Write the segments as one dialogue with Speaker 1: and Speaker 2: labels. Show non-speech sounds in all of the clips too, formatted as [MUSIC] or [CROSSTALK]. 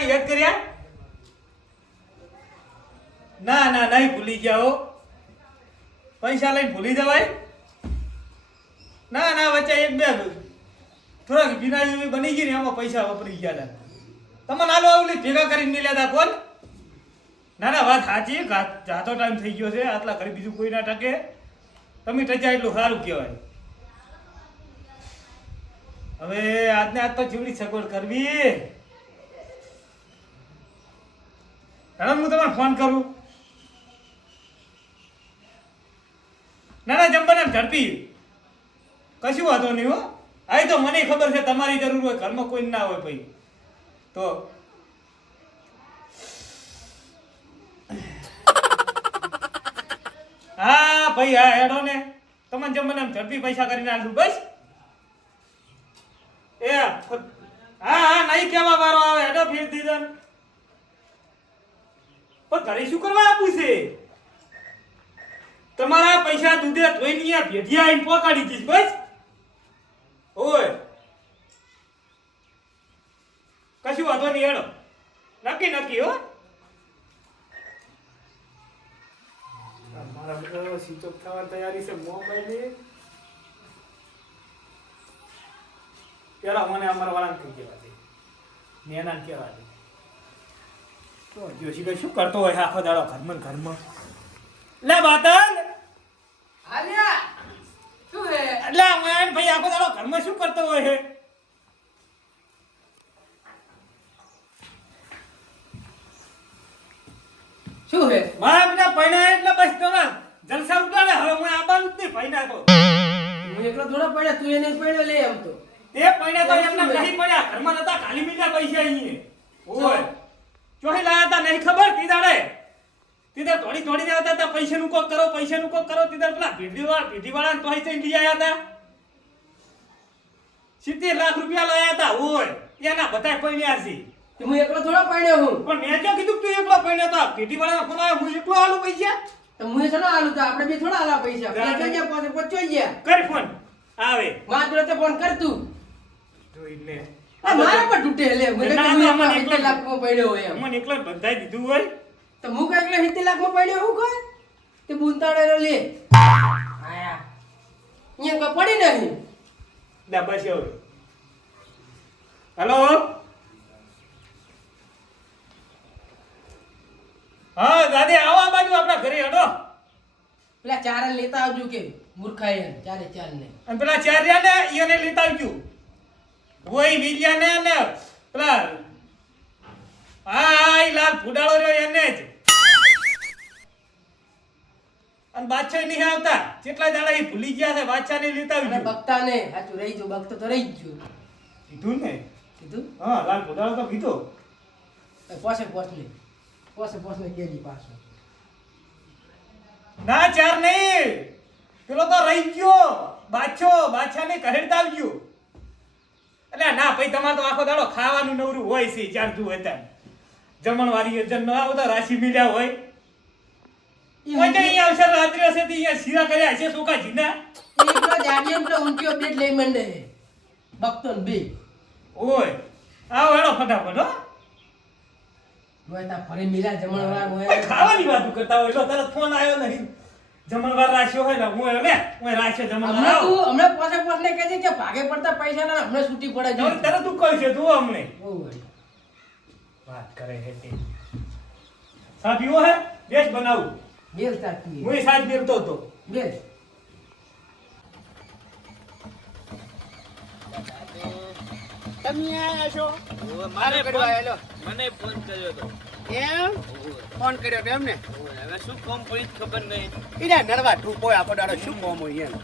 Speaker 1: કાંઈ યાદ કર્યા? ના ના, નહીં ભૂલી ગયા પૈસા લઈને ભૂલી જવાય? ના ના, વચ્ચે એક, બે થોડાક ભીના જેવી બની ગઈ ને એમાં પૈસા વપરી ગયા હતા. તમને આવું ભેગા કરીને મેળ્યા હતા કોણ? ના ના, વાત સાચી જાતો ટાઈમ થઈ ગયો છે, આટલા ઘરે બીજું કોઈ ના ટકે. તમે ટચા એટલું સારું કહેવાય. હવે આજને આજ તો જીવડી સગવડ કરવી. હવે હું તમને ફોન કરું. ના ના જમવાના ઝડપી. કશું વાંધો નહીં હો. આ તો મને ખબર છે તમારી જરૂર હોય, ઘરમાં કોઈ ના હોય ભાઈ. તો હા, ભાઈ, હા, હેડો ને. તમને જમવાના ઝડપી પૈસા કરીને આલું બસ. એ, હા હા, નહીં કેવા વારો આવે. હેડો, ફેર ને. પણ ઘરે શું કરવા આપું છે? તમારા પૈસા દૂધે ધોઈને અહીંયા ભેઢિયા આવીને પહોંચાડી દઈશ, બસ. ઓય. કશું વાંધો નહીં, હેડો. નક્કી નક્કી, હો. મારા બધા સ્વિચ ઓફ થવા તૈયારી છે મોબાઈલ પેલા મને અમારા વાળાને કહી દેવા દે. નેના કહેવા દે. તો શું કરતો હોય આખો દાડો ઘરમાં ઘરમાં? લે બાતન
Speaker 2: આલિયા શું હે?
Speaker 1: એટલે મેં ભાઈ આખો દાડો ઘરમાં શું કરતો હોય હે?
Speaker 2: શું હે?
Speaker 1: મારા બધા પૈણા એટલે બસ તમે જલસા ઉડાડે હવે હું આબાનું જ નહીં પૈણા તો
Speaker 2: હું એકલો થોડો પડ્યા તું એને પડ્યો લે એમ તો.
Speaker 1: તે પૈણા તો એમને નહીં પડ્યા. ઘરમાં નતા ખાલી મીઠા પૈસા અહીંયા. ઓય. ચોહી લાયા હતા નહીં ખબર? તીદાડે તીદાર થોડી થોડી આવતા હતા પૈસાનું કોક કરો પૈસાનું કોક કરો. તીધર પેલા ભીડીવાળા ભીડીવાળાને તોય ચઈને લઈ આવ્યા હતા સિત્તેર લાખ રૂપિયા લાયા હતા ઓય. એના બધા પૈણ્યા છે.
Speaker 2: તે હું એકલો થોડો પડ્યો હું?
Speaker 1: પણ મેં જો કીધું તું એકલો પૈણ્યો હતા વાળા ફોન આવ્યો હું એકલો આલું પૈસા?
Speaker 2: તો હું છે ને આલું તો આપણે બે થોડા આલા પૈસા.
Speaker 1: ના,
Speaker 2: પાસે પહોંચી ગયા.
Speaker 1: કર ફોન. આવે.
Speaker 2: માત્ર તે ફોન કર તું. મારા પર તૂટે લે મને
Speaker 1: ના,
Speaker 2: કે
Speaker 1: ના,
Speaker 2: હું
Speaker 1: મને
Speaker 2: એકલો
Speaker 1: એકલો-
Speaker 2: લાખમાં પડ્યો હોય
Speaker 1: મને એકલો બંધાઈ દીધું હોય.
Speaker 2: તો હું કઈ એકલો લાખમાં પડ્યો હું કોઈ? તે બુંતાડેલો લે. આયા. અહીંયા કોઈ પડી નહીં.
Speaker 1: બસ હવે હેલો? હા દાદી આવો આ બાજુ આપણા ઘરે હડો
Speaker 2: પેલા ચાર લેતા આવજો કે મૂર્ખાય ચાલ ચાર ને
Speaker 1: અને પેલા ચાર રહ્યા ને એને લેતા આવજો. ઓય વિજ્ઞાને ને પેલા હા ઈ લાલ ફુડાળો રહ્યો એને જ. અને બાદશાહ નહીં આવતા. કેટલા દાડા એ ભૂલી ગયા છે બાદશાહ ને લેતા આવી
Speaker 2: બક્તા ને સાચું રહી જો બકતો તો રહી ગયો
Speaker 1: કીધું ને?
Speaker 2: કીધું?
Speaker 1: હા લાલ ફુડાળો તો કીધો.
Speaker 2: પોસે પોસ ને પોસે પોસ ને કેજી પાછો.
Speaker 1: ના ચાર નહીં. પેલો તો રહી ગયો. બાછો બાછા ને કહેડતા આવજો. એટલે ના ભાઈ તમારે તો આખો દાડો ખાવાનું નવરું હોય છે જ્યાં જુએ ત્યાં જમણવારી યોજન ન આવતા રાશિ મીડ્યા હોય. કોઈ તો અહીંયા આવશે રાત્રે હશે તો અહીંયા શીરા કર્યા છે સોકા જીના
Speaker 2: એકલો બેટ લઈ મંડે. બકતો બે.
Speaker 1: ઓય આવો હેડો ફટાફટ હો.
Speaker 2: હોય ફરી મિલા જમણવાર હોય.
Speaker 1: ખાવાની વાતો કરતા હોય લો તરત ફોન આવ્યો નહીં. જમણવાર રાખ્યો હોય ને હું હવે હું રાખ્યો જમણવાર
Speaker 2: હમણાં તું હમણાં પોસે પોસને કહેજે કે ભાગે પડતા પૈસા ના હમણાં છૂટી પડે છે.
Speaker 1: તરત તું કહે છે તું અમને વાત કરે હે તે સા હે બેસ બનાવું.
Speaker 2: બેલ તાર
Speaker 1: હું સાજ પીરતો હતો.
Speaker 2: બેલ
Speaker 3: તમે આયા છો?
Speaker 4: મારે? મને ફોન કર્યો હતો
Speaker 3: એમ? ફોન કર્યો તો એમને?
Speaker 4: હવે શું કોમ કોઈ જ ખબર નહીં.
Speaker 3: ઈરા નરવા ઠૂકો આખો દાડો શું કોમ હોય એમ.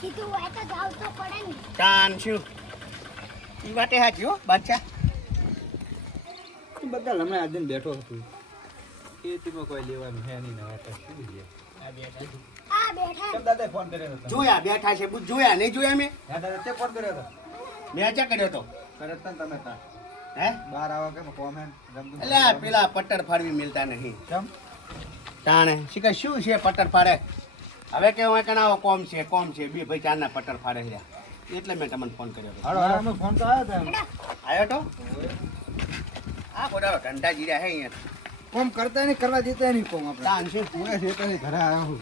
Speaker 5: કીધું હોય તો જાવ તો પડે ને.
Speaker 3: તાન શું? ઈ વાતે હાચી હો બાદશાહ.
Speaker 4: બધા હમણાં આજે બેઠો હતો. કોઈ લેવાનું હે નહીં નવા તો શું છે?
Speaker 5: આ બેઠા.
Speaker 4: દાદા ફોન કર્યો હતો?
Speaker 3: જોયા બેઠા છે બુધ જોયા નહીં જોયા મેં?
Speaker 4: દાદા તે ફોન કર્યો હતો?
Speaker 3: મેં ચા કર્યો હતો?
Speaker 4: કર્યો તો ને તમે તાર
Speaker 3: હે?
Speaker 4: બહાર આવો કે રમતું
Speaker 3: એટલે પેલા પટ્ટર ફાડવી મિલતા નહીં.
Speaker 4: કેમ
Speaker 3: તાણે શીખે શું છે પટ્ટર ફાડે? હવે કે હું કણ કોમ છે કોમ છે. બે ભાઈ ચારના પટ્ટર ફાડે છે. એટલે મેં તમને ફોન કર્યો હતો.
Speaker 4: હાલો હાલો ફોન તો આવ્યો હતો
Speaker 3: આવ્યો તો? આ બધા ધંધા જીર્યા હે અહીંયા.
Speaker 4: કોમ કરતા નહીં કરવા દેતા નહીં કોમ આપણે.
Speaker 3: તાન છે?
Speaker 4: પૂરે છે શેતાની ઘરે આવ્યો હું.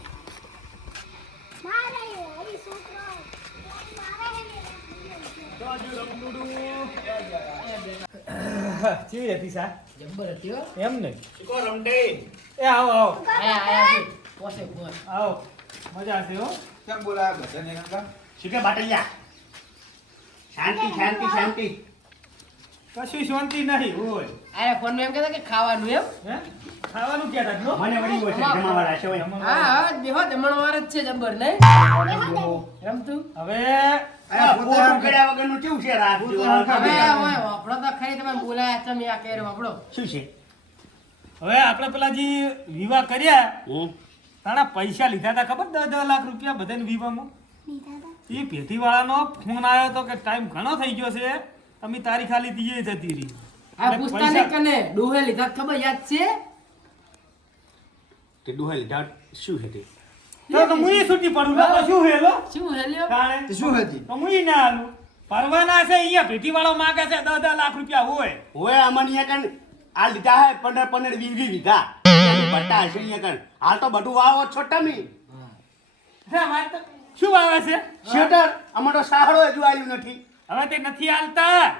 Speaker 5: મારે હરી છોકરો. મારે
Speaker 1: કેવી હતી સા?
Speaker 2: જબ્બર હતી હો.
Speaker 1: એમ ને?
Speaker 3: શીખો રમડે
Speaker 1: એ આવો આવો.
Speaker 2: આયા આયા છે પોસે પોસ.
Speaker 1: આવો. મજા આવશે હો.
Speaker 4: કેમ બોલાયા બધાને કાકા
Speaker 3: શીખે બાટલિયા. શાંતિ શાંતિ શાંતિ.
Speaker 1: કશું શાંતિ નહીં હોય.
Speaker 2: અરે ફોન એમ કહેતા કે ખાવાનું એમ?
Speaker 1: હે? ખાવાનું ક્યાં હતા
Speaker 3: મને વળી ગયો છે જમણવાળા છે
Speaker 2: હા હા બેહો જમણવાર જ છે જબર નહીં? રમતું
Speaker 1: હવે?
Speaker 2: હવે ઓય વાપડો તો ખરી તમે બોલાયા તમે આ કેર વાપડો
Speaker 3: શું છે?
Speaker 1: હવે આપણે પેલા જે વિવાહ કર્યા? તારા પૈસા લીધા હતા ખબર? દસ દસ લાખ રૂપિયા બધાને વિવાહમાં. એ પેટીવાળાનો ફોન આવ્યો તો કે ટાઈમ ઘણો થઈ ગયો છે. તમે તારી ખાલી દીએ જતી રહી.
Speaker 2: આ
Speaker 1: એટલે
Speaker 2: પૂછતા
Speaker 1: પૈસા-
Speaker 2: નહીં કને? ડોહે લીધા ખબર યાદ છે?
Speaker 3: તે ડોહે લીધા શું હેતે તો?
Speaker 1: તો મુઈ છૂટી પડું તો શું હેલો
Speaker 2: શું હેલ્યો
Speaker 1: કાણે
Speaker 4: તે શું હેતી
Speaker 1: તો મુઈ ના હાલું. પરવાના છે અહીંયા પેટીવાળો માગે છે દસ દસ લાખ રૂપિયા હોય.
Speaker 3: હોય અમને અહીંયા કણ? આ લીધા હે પંદર પંદર વીસ વીસ લીધા પટ્ટા હશે અહીંયા કણ? હાલ તો બધું વાવો છો તમે.
Speaker 1: હા, વાત તો- શું વાવે છે?
Speaker 3: શેટર? અમારો સહારો હજુ આવ્યું નથી.
Speaker 1: હવે તે નથી હાલતા.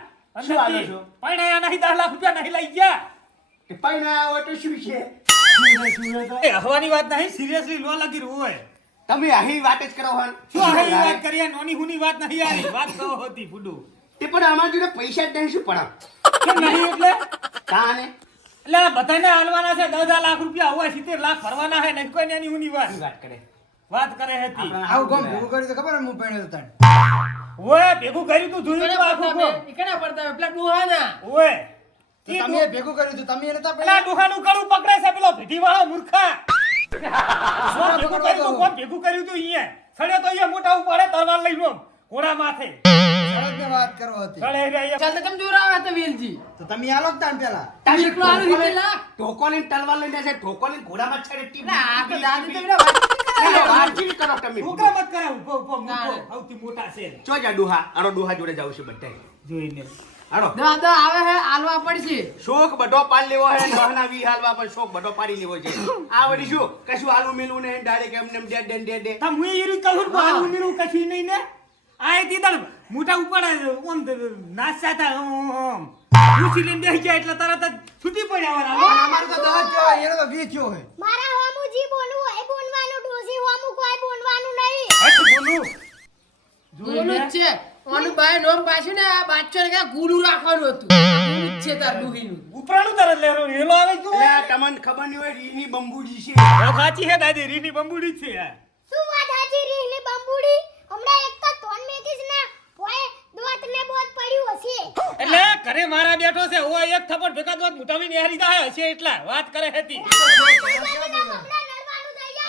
Speaker 3: શું હાલો છો?
Speaker 1: પણ આયા નહીં દસ લાખ રૂપિયા નહીં લઈ ગયા.
Speaker 3: કે પણ આવો તો શું છે?
Speaker 1: એ હવાની વાત નહીં સિરિયસલી લો લગી રહ્યું હોય.
Speaker 3: તમે અહીં વાત જ કરો હન.
Speaker 1: શું અહીં વાત કરીએ? નોની હુની વાત નહીં આવી. વાત કહો હતી ફૂડુ.
Speaker 3: તે પણ અમારા જોડે પૈસા જ નહીં શું પડા
Speaker 1: કેમ નહીં એટલે?
Speaker 3: તાને
Speaker 1: એટલે આ બધાને હાલવાના છે દસ લાખ રૂપિયા હોય સિત્તેર લાખ ભરવાના છે નહીં કોઈ એની હુની વાત.
Speaker 3: વાત કરે?
Speaker 1: વાત કરે હતી.
Speaker 4: આવું કોમ ભૂલ કર્યું તો ખબર હું પહેણ્યો તને
Speaker 1: ઓય ભેગું કર્યું તું જોયું તું આખું
Speaker 2: કો
Speaker 1: કોમ?
Speaker 2: પડતા પેલા ડોહાના.
Speaker 1: ઓય
Speaker 4: તો તમે ભેગું કર્યું તું તમે નતા
Speaker 1: પેલા ડોહાનું કરું પકડે છે પેલો ભીટીવાળો મૂર્ખા. શું ભેગું કર્યું તું કોણ ભેગું કર્યું તું અહીંયા સડ્યો તો અહીંયા મોટા ઉપાડે તલવાર લઈ લો ઘોડા માથે.
Speaker 4: વાત કરો હતી.
Speaker 1: સડે રે અહીંયા.
Speaker 2: ચાલ તો તમે હતા વેલજી.
Speaker 4: તો તમે આલો તાન પેલા.
Speaker 2: તમે એકલો આલુ
Speaker 3: ઢોકો લઈને તલવાર લઈને છે ઢોકો લઈને ઘોડામાં
Speaker 2: માં આ તો દાદી તો એના વાત
Speaker 3: એટલે વાત. જેવી કરો તમે.
Speaker 1: છોકરા મત કરાવ ઊભો ઊભો મૂકો. સૌથી મોટા છે.
Speaker 3: ચો જા ડોહા? આરો ડોહા જોડે જાવ છે બધાય.
Speaker 1: જોઈને.
Speaker 3: આરો
Speaker 2: દાદા આવે હે આલવા પડશે.
Speaker 3: શોખ બધો પાડી લેવો હે ડોહાના વી હાલવા પણ શોખ બધો પાડી લેવો છે. આ વળી શું? કશું આલુ મેલું ને ડાયરેક્ટ એમને એમ ડેડ ડેડ ડેડ
Speaker 1: તા મુએ ઈ કહું
Speaker 2: હા.
Speaker 1: આનું મીરું કશું નહીં ને? આ દીદળ મોટા ઉપાડે ઓમ લઈને બેસી ગયા એટલે તરત જ છૂટી પડ્યા
Speaker 4: અને તો દસ થયો એનો તો વીસ થયો
Speaker 5: મારા હોમું બોલવું હોય બોલવાનું ડોસી હોમું કોઈ બોલવાનું નહીં.
Speaker 1: હટ બોલું?
Speaker 2: બોલું છે. ઓનું બાય નોમ પાછું ને આ બાચ્ચો ને ક્યાં રાખવાનું હતું? ગુરુ છે તાર ડુહીનું
Speaker 1: ઉપરાણું તરત લેરો હેલો આવે તું?
Speaker 3: એટલે તમને ખબર નહીં હોય રીની બંબુજી છે.
Speaker 1: વાત સાચી છે દાદી રીની બંબુડી છે યાર
Speaker 5: શું વાત હાચી રીહની બંબુડી? હમણાં એક તો તોન મેકીસ ને પોએ દોત ને બોત પડ્યું હશે.
Speaker 1: એટલે ઘરે મારા બેઠો છે ઓ એક થપ્પડ ભેગા દોત મુઠાવી નેહરી જાય હશે એટલા. વાત કરે હતી.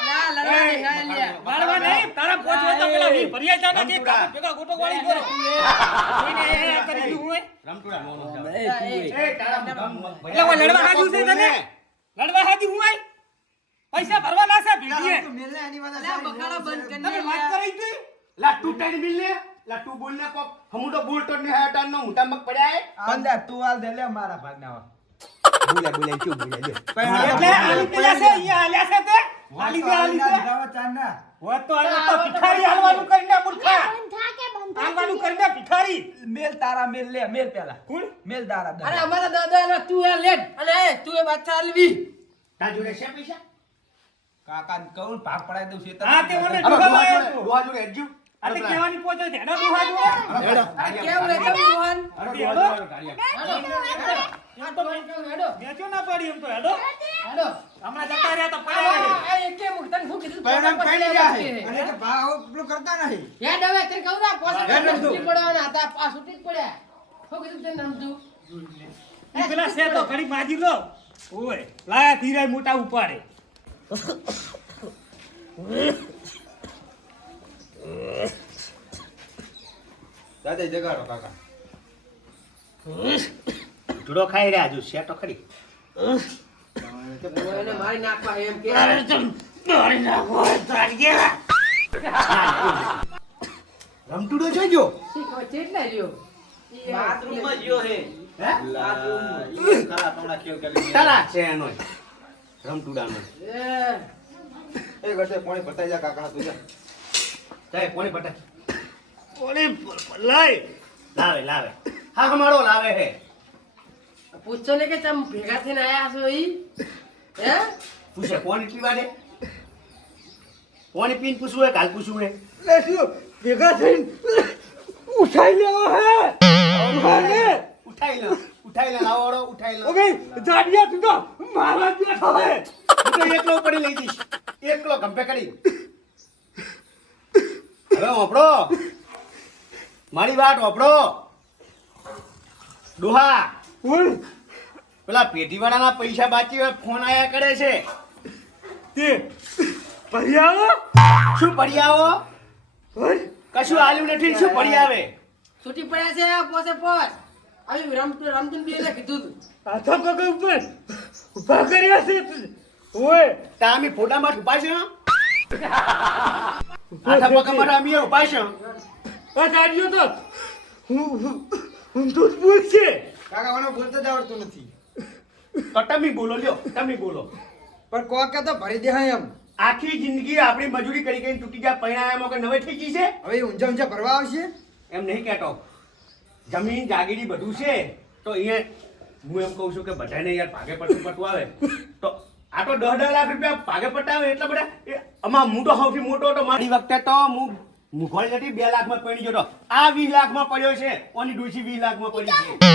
Speaker 2: લ્યા.
Speaker 1: નહીં તારા પોચ તો પેલા વી ભરિયા જાના કે કાપડ ભેગા ગોટો વાળી ગયો કોઈને એ કરી દીધું હોય?
Speaker 3: રમતુડા મોમો
Speaker 2: એ, એ,
Speaker 3: એ. તારા
Speaker 1: એટલે લડવા હાજુ છે તને? લડવા હાજુ હું આય પૈસા ભરવા ના છે ભીડીએ
Speaker 4: તું મેલને આની વાત
Speaker 2: અલા, બખાડો બંધ કરી
Speaker 1: તમે વાત કરી તું
Speaker 3: લા તું ટાઈમ મિલ લે તું બોલ ને કોક હમુડો બોલતો ને હાટાન નો મોટા મગ પડ્યા. હે
Speaker 4: પંદર તું હાલ દે લે મારા ભાગના
Speaker 3: બોલ્યા બોલ્યા ક્યું બોલ્યા લે.
Speaker 1: એટલે આલી પેલા છે અહીંયા આલ્યા છે તે? આલી દે આલી દે
Speaker 4: ચાંદા
Speaker 1: હોત તો આ તો ભિખારી હાલવાનું કરીને મૂર્ખા.
Speaker 5: બંધ થા કે બંધ થા
Speaker 1: હાલવાનું કરીને ભિખારી.
Speaker 6: મેલ તારા મેલ લે મેલ પેલા.
Speaker 1: કોણ
Speaker 6: મેલ તારા
Speaker 2: અરે અમારા દાદા તું એ લેટ અને એ તું એ બાચ્ચા આલવી
Speaker 3: તા જોડે છે પૈસા?
Speaker 6: કાકા કહું ભાગ પડાઈ દઉં છે
Speaker 1: હા તે ઓને
Speaker 3: હવે
Speaker 1: ડુહા
Speaker 3: ડોહા
Speaker 1: લાયો
Speaker 3: જોડે
Speaker 1: તો.
Speaker 3: ડોહા જોડે હેડજો.
Speaker 1: આ તે કહેવાની છે એના ડુહા જોડે
Speaker 2: અરે કેવું રે તમે રોહન
Speaker 3: અરે
Speaker 1: હેડો.
Speaker 3: ડોહા જોડે ગાડિયા.
Speaker 2: હેડો. હેડો. એમ તો મને કહું, હેડો.
Speaker 1: મેચો ના પાડી એમ તો હેડો.
Speaker 2: હેડો.
Speaker 1: હમણાં જતા રહ્યા તો પડ્યા રહે.
Speaker 2: આ એકે મુખ તને શું કીધું?
Speaker 4: પરિણામ
Speaker 2: પડી
Speaker 4: જાય. અને કે ભાવ પેલું કરતા નહીં.
Speaker 2: હેડ હવે તને કહું ના પોસા
Speaker 4: સુટી
Speaker 2: છૂટી પડવાના હતા આ છૂટી જ પડ્યા. શું કીધું તને રમતું
Speaker 1: પેલા સે તો ઘડી માજી લો. ઓય લાયા ધીરાય મોટા ઉપાડે.
Speaker 6: દાદા જગાડો કાકા.
Speaker 3: જુડો ખાઈ રહ્યા હજુ શેટો તો ખરી.
Speaker 2: મારી
Speaker 3: જોજો
Speaker 2: શી ખબર કેટલા રહ્યો
Speaker 6: બાથરૂમમાં ગયો
Speaker 3: છે
Speaker 6: પાણી જા કાકા તું જા
Speaker 3: જાય કોને પટાય કોને લાય લાવે લાવે. હા મારો લાવે હે.
Speaker 2: પૂછો ને કે તમે ભેગા થઈને આયા છો ઈ? હે?
Speaker 3: પૂછે કોણ એટલી વાડે કોણ પીન પૂછવું હે કાલ પૂછવું હે
Speaker 1: લે શું ભેગા થઈને ઉઠાઈ લેવો હે? ઉઠાઈ લે.
Speaker 3: ઉઠાઈ લો ઉઠાઈ લે લાવો વળો, ઉઠાઈ લો.
Speaker 1: ઓ ભાઈ જાડિયા તું તો મારા જ બેઠો હે.
Speaker 3: તો એકલો પડી લઈ દીશ એકલો ગંભે કરી. હવે ઓપડો મારી વાત ઓપડો ડોહા.
Speaker 1: બોલ.
Speaker 3: પેલા પેઢીવાળાના પૈસા બાકી હોય ફોન આયા કરે છે.
Speaker 1: તે પડી આવો.
Speaker 3: શું પડી આવો? કશું આલ્યું નથી શું પડી આવે?
Speaker 2: છૂટી પડ્યા છે આ પોસે પોસ. આવી રમતું રમતું બે કીધું તું.
Speaker 1: હાથો પગ ઉપર. ઊભા કર્યા છે ઓય.
Speaker 3: તામી ફોટામાં ઊભા છે [LAUGHS] હાથો પગ પર અમે ઊભા છે
Speaker 1: આ જાડિયો તો હું હું હું તો જ છે.
Speaker 6: કાકા મને બોલતા જ આવડતું નથી.
Speaker 3: તો તમે બોલો લ્યો તમે બોલો.
Speaker 6: પણ કોક કે તો ભરી દે એમ.
Speaker 3: આખી જિંદગી આપણી મજૂરી કરી કરીને તૂટી ગયા પરિણામો કે નવે થઈ ગઈ છે?
Speaker 6: હવે ઊંચા ઊંઝા ભરવા આવશે?
Speaker 3: એમ નહીં કહેતો. જમીન જાગીરી બધું છે તો અહીંયા હું એમ કહું છું કે બધાને યાર ભાગે પડતું પડતું આવે. તો આ તો દસ દસ લાખ રૂપિયા ભાગે પટાવે એટલા બધા. એ આમાં હું તો સૌથી મોટો હતો મારી વખતે તો હું મુઘોળ નથી બે લાખમાં પડી ગયો આ વીસ લાખમાં પડ્યો છે ઓની ડોસી વીસ લાખમાં પડી છે.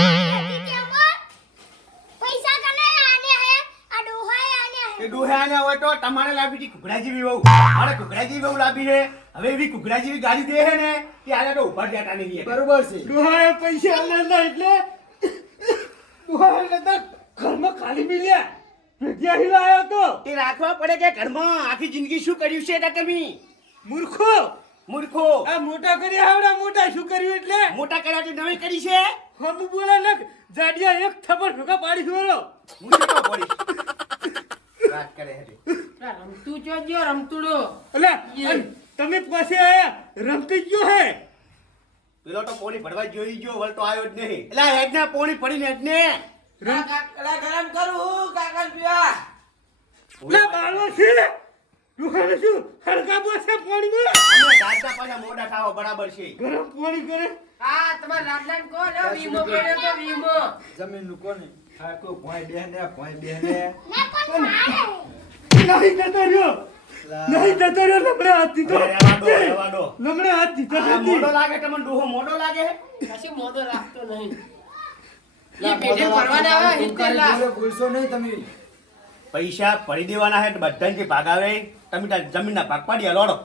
Speaker 5: પૈસા કને આને હે? આ ડોહાએ આને હે?
Speaker 3: એ ડોહાને હોય તો તમારે લાવી હતી કુકડા જેવી વહુ. મારે કુકડા જેવી વહુ લાવી છે. હવે એવી કુકડા જેવી ગાડી દે છે ને કે આને તો ઊભા જતા નહીં
Speaker 6: બરોબર છે.
Speaker 1: ડોહાએ પૈસા લેતા એટલે ડોહાએ લેતા ઘરમાં ખાલી મિલ્યા. ભેગ્યા હિલાયો તો.
Speaker 3: તે રાખવા પડે કે ઘરમાં? આખી જિંદગી શું કર્યું છે તમે?
Speaker 1: મૂર્ખો!
Speaker 3: મૂર્ખો.
Speaker 1: આ મોટા કરી આવડા મોટા શું કર્યું એટલે?
Speaker 3: મોટા કર્યાથી નવી કરી છે.
Speaker 1: હમ બોલે ને જાડિયા એક થપ્પડ ભેગા પાડી છોડો
Speaker 3: હું તો પડી. વાત કરે
Speaker 2: હે રમતું જો ગયો રમતુડો.
Speaker 1: એટલે તમે પાસે આયા રમતી ગયો હે?
Speaker 3: પેલો તો પોણી ભરવા જોઈ ગયો વળ તો આવ્યો જ નહીં. એટલે હેડને પોણી પડીને હેડને.
Speaker 2: ગરમ કરું કાકા પીવા.
Speaker 1: લે બાળો છે શું? પાણીમાં?
Speaker 3: અમે દાદા મોટા થાવ બરાબર છે.
Speaker 1: ગરમ પાણી કરે.
Speaker 2: હા તમારા લાડલાન કો લે વીમો પડ્યો તો વીમો.
Speaker 6: જમીનનું કોને ભોય ભોય
Speaker 5: પણ
Speaker 1: નહીં જતો રહ્યો. નહીં જતો રહ્યો લમડે હાથ દીધો. લમડે હાથ દીધો
Speaker 3: મોટો લાગે તમને ડોહો મોટો લાગે?
Speaker 2: કશું મોઢો લાગતો નહીં. એ આવે
Speaker 6: ભૂલશો નહીં તમે.
Speaker 3: પૈસા ભરી દેવાના છે બધા જે ભાગ આવે તમે જમીન જમીનના ભાગ પાડી લોડો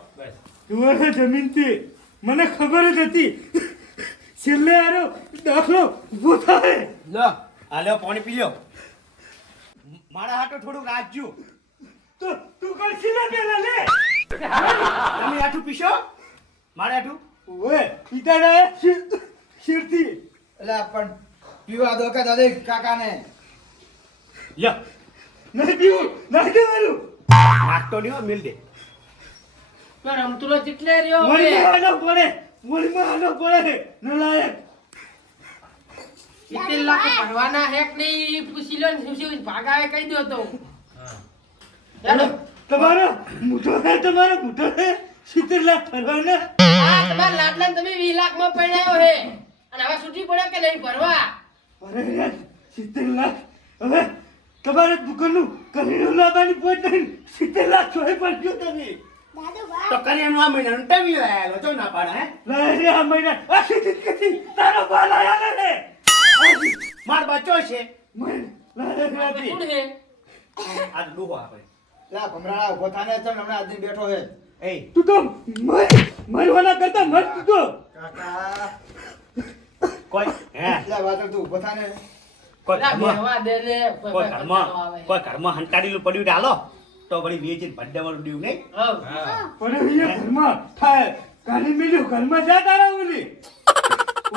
Speaker 1: જમીન જમીનથી મને ખબર જ હતી. છેલ્લે આરો દાખલો ઊભો થાય.
Speaker 3: લો આ પાણી પી લો. મારા હાટો થોડુંક રાખજો
Speaker 1: તો તું કરશી ને પેલા લે.
Speaker 3: તમે આઠું પીશો? મારે આઠું
Speaker 1: ઓએ પિતાના શિરથી.
Speaker 6: એટલે પણ પીવા દો કે દાદા કાકાને.
Speaker 3: લ્યો.
Speaker 1: નહીં પીવું નહીં દેવાનું
Speaker 3: નાખતો નહીં મિલ દે.
Speaker 2: તો રમતુડો જેટલે રહ્યો હવે.
Speaker 1: આનો પડે મળી આનો પડે નલાયક.
Speaker 2: સિત્તેર લાખ ભરવાના હે કે નહીં ઈ પૂછી લો ને શું ભાગાએ કહી દો તો. ચાલો
Speaker 1: તમારો મોટો હે તમારો મોટો હે સિત્તેર લાખ ભરવાના.
Speaker 2: હા તમારા લાડલા તમે વીસ લાખમાં પરણાયો હે. અને હવે છૂટી પડ્યો કે નહીં ભરવા?
Speaker 1: અરે યાર સિત્તેર લાખ. હવે તમારે દુકાનનું કરીનું લાવવાની પોઈન્ટ નહીં. સિત્તેર લાખ છો પડજો તમે.
Speaker 3: તો કરી આ મહિના છો ના પાડે હે?
Speaker 1: લાય રે આ મહિના. આ સીધી કથી તારો બાલ આયા ને
Speaker 3: માર બચ્ચો છે. આ તો આપણે
Speaker 6: લા ભમરાળા ઊભો થાને છે હમણાં આદમી બેઠો છે.
Speaker 3: એ
Speaker 1: તું તો મર મરવાના કરતા મર તું તો
Speaker 6: કાકા.
Speaker 3: કોઈ હે?
Speaker 6: લા વાતર તું ઊભો થાને.
Speaker 3: કોઈ ઘરમાં
Speaker 2: બેહવા દે ને કોઈ
Speaker 3: ઘરમાં હંતાડેલું પડ્યું ડાલો તો વળી વેચીને ભડ્ડે વાળું નહીં.
Speaker 1: પણ અહીંયા ઘરમાં થાય. કાલી મિલ્યું ઘરમાં જા તારા ઓલી.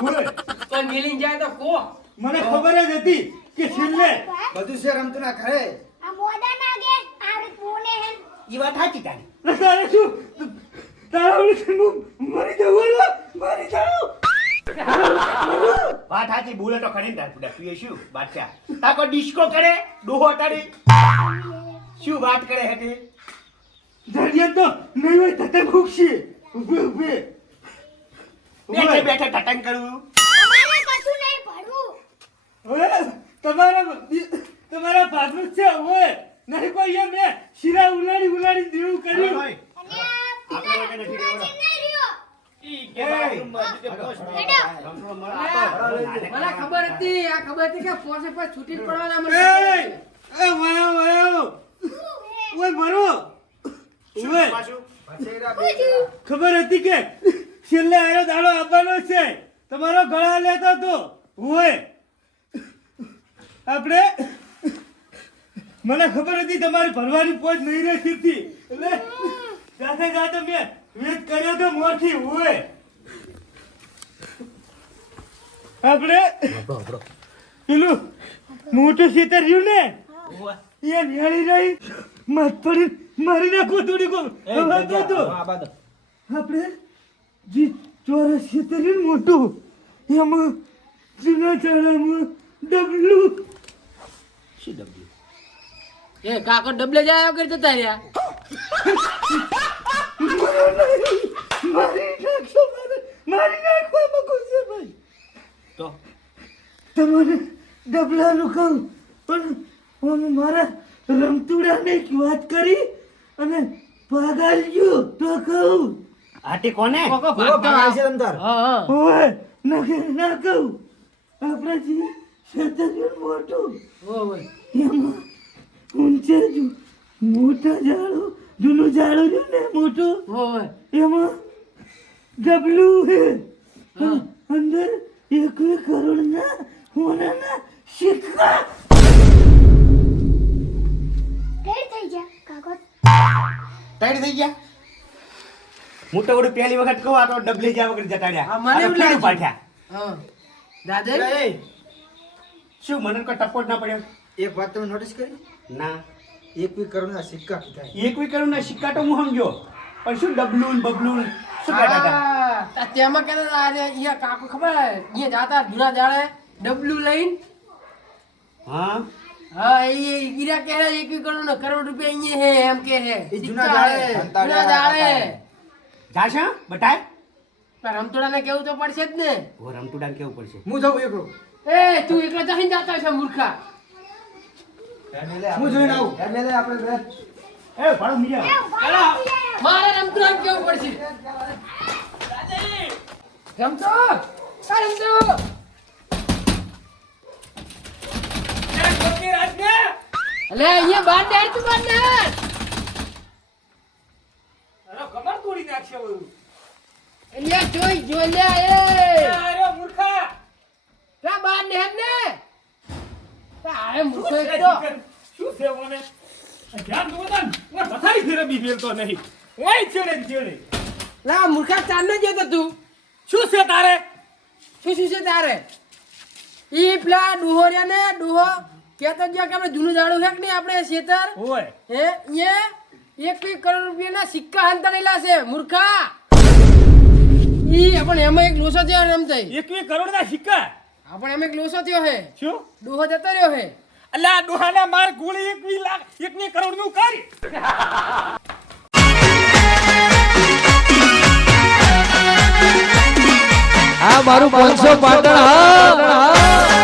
Speaker 1: ઓય.
Speaker 2: કોઈ મિલીને જાય તો કો
Speaker 1: મને ખબર જ હતી કે છેલ્લે
Speaker 6: બધું છે રમતું ના ખરે
Speaker 5: આ મોદા નાગે આ રીત હે.
Speaker 3: એ વાત સાચી તારી.
Speaker 1: તારે શું? તારા ઓલી મરી જવું? મરી જાઉં.
Speaker 3: વાત સાચી બોલે તો ખરી ને તાર પુડા પીએ શું બાદશાહ તાકો ડિસ્કો કરે? ડોહો તારી શું વાત કરે હેઠે
Speaker 1: ધડિયા તો નહીં હોય તતે ખુશી ઉભે ઉભે.
Speaker 3: બેઠે બેઠે ટટંગ કરું.
Speaker 5: અમારે કશું નહીં ભણવું.
Speaker 1: ઓય તમારા તમારા ભાગનું છે ઓય નહીં કોઈ એમ મેં શીરા ઉલાડી ઉલાડી દેવું કર્યું
Speaker 5: અને આ
Speaker 3: આપણે નથી
Speaker 2: મને ખબર હતી આ ખબર હતી કે પોસે પર છૂટી પડવાના મને
Speaker 1: એ એ વાયો વાયો. ઓય મરો. ઓય. ખબર હતી કે છેલ્લે આયો દાડો આવવાનો છે. તમારો ગળા લેતો તો ઓય. આપણે મને ખબર હતી તમારી ભરવાની પોચ નહીં રહેતી હતી. એટલે જાતે જાતે મેં વેટ કર્યો તો મોરથી ઓય આપણે પેલું મોટું સીતર રહ્યું ને? એ નિહાળી રહી. મત પડી મારી નાખો થોડી કો આપણે જે ચોરસ સીતર રહ્યું મોટું એમાં જૂના ચાળામાં ડબલું.
Speaker 2: એ કાકો ડબલે જાય વગર જતા રહ્યા?
Speaker 1: મારી નાખવામાં કોઈ ભાઈ
Speaker 3: તો
Speaker 1: તમારે ડબલાનું કહું પણ હું મારા રમતુડાને એક વાત કરી અને પાગાલ્યું તો કહું
Speaker 3: હાથી કોને
Speaker 1: ના કહું. આપણે જે શેતરજન મોટું. એમાં ઊંચે જ મોટા ઝાડો જૂનું ઝાડું છે ને મોટું? એમાં ડબલું હે. અંદર એક કરોડના સોનાના સિક્કા.
Speaker 5: રેડ થઈ ગયા કાકો
Speaker 3: ટાઈટ થઈ ગયા? હું તો વળી પહેલી વખત કહું આ તો ડબલી જ્યાં વગર જટાડ્યા
Speaker 2: હા, મને એવું લાગ્યું. હા. દાદા?
Speaker 3: શું મને કોઈ ટપોટ ના પડ્યો?
Speaker 6: એક વાત તમે નોટિસ કરી?
Speaker 3: ના.
Speaker 6: એક વી સિક્કા કીધા
Speaker 3: એક વિકરમ ના સિક્કા તો હું સમજો. પણ શું ડબલું બબલું શું કહેતા હતા?
Speaker 2: તેમાં કહેતા હતા, અરે અહીંયા કાકો ખબર હે, અહીંયા જાતા જૂના જાળે ડબલું લઈને.
Speaker 3: હા?
Speaker 2: હા એ કહે કરોડ કરોડ રૂપિયા અહીંયા હે એમ કે હે
Speaker 6: એ જૂના જાળે,
Speaker 2: જૂના જાળે
Speaker 3: જાશા બટાય
Speaker 2: પણ રમતોડાને કેવું તો પડશે જ ને.
Speaker 3: ઓ રમતુડાને કેવું પડશે?
Speaker 6: હું જાઉં એકલો.
Speaker 2: એ તું એકલો જઈને જાતા છે મૂર્ખા.
Speaker 6: હું જોઈને આવું. એટલે આપણે બે.
Speaker 3: એ ભાડો મીજા
Speaker 2: મારે રમતો કેવું પડશે? રમતો? આ રમતો? અલે અહીંયા બાર ડેર તું બાર ડેર
Speaker 1: કમર તોડી નાખશે એવું
Speaker 2: અહીંયા જોઈ જો લે એ.
Speaker 1: અરે મૂર્ખા.
Speaker 2: રા બાર ડેર ને? તારે મૂર્ખો એક તો
Speaker 1: શું છે મને ધ્યાન ફેરે બી ફેરતો નહીં. ઓય છેડે છેડે.
Speaker 2: લા મૂર્ખા ચાર નો તો તું.
Speaker 1: શું છે તારે?
Speaker 2: શું શું છે તારે? ઈ પેલા ડુહો રહ્યા ને ડુહો. કહેતો જો કે આપણે જૂનું ઝાડું છે કે નહીં આપણે શેતર?
Speaker 1: હોય
Speaker 2: હે એ એક એક કરોડ રૂપિયાના સિક્કા હંતાડેલા છે મૂર્ખા. ઈ પણ એમાં એક લોસો ને એમ થઈ.
Speaker 1: એકવી કરોડ ના સિક્કા?
Speaker 2: આપણે અમે એક લોસો થયો હે.
Speaker 1: શું?
Speaker 2: ડોહો જતો રહ્યો હે.
Speaker 1: અલ્લા આ ડોહાના માર ગોળી એકવી લાખ એકવી કરોડનું કરી.
Speaker 7: આ મારું પાંચસો પાટણ હા.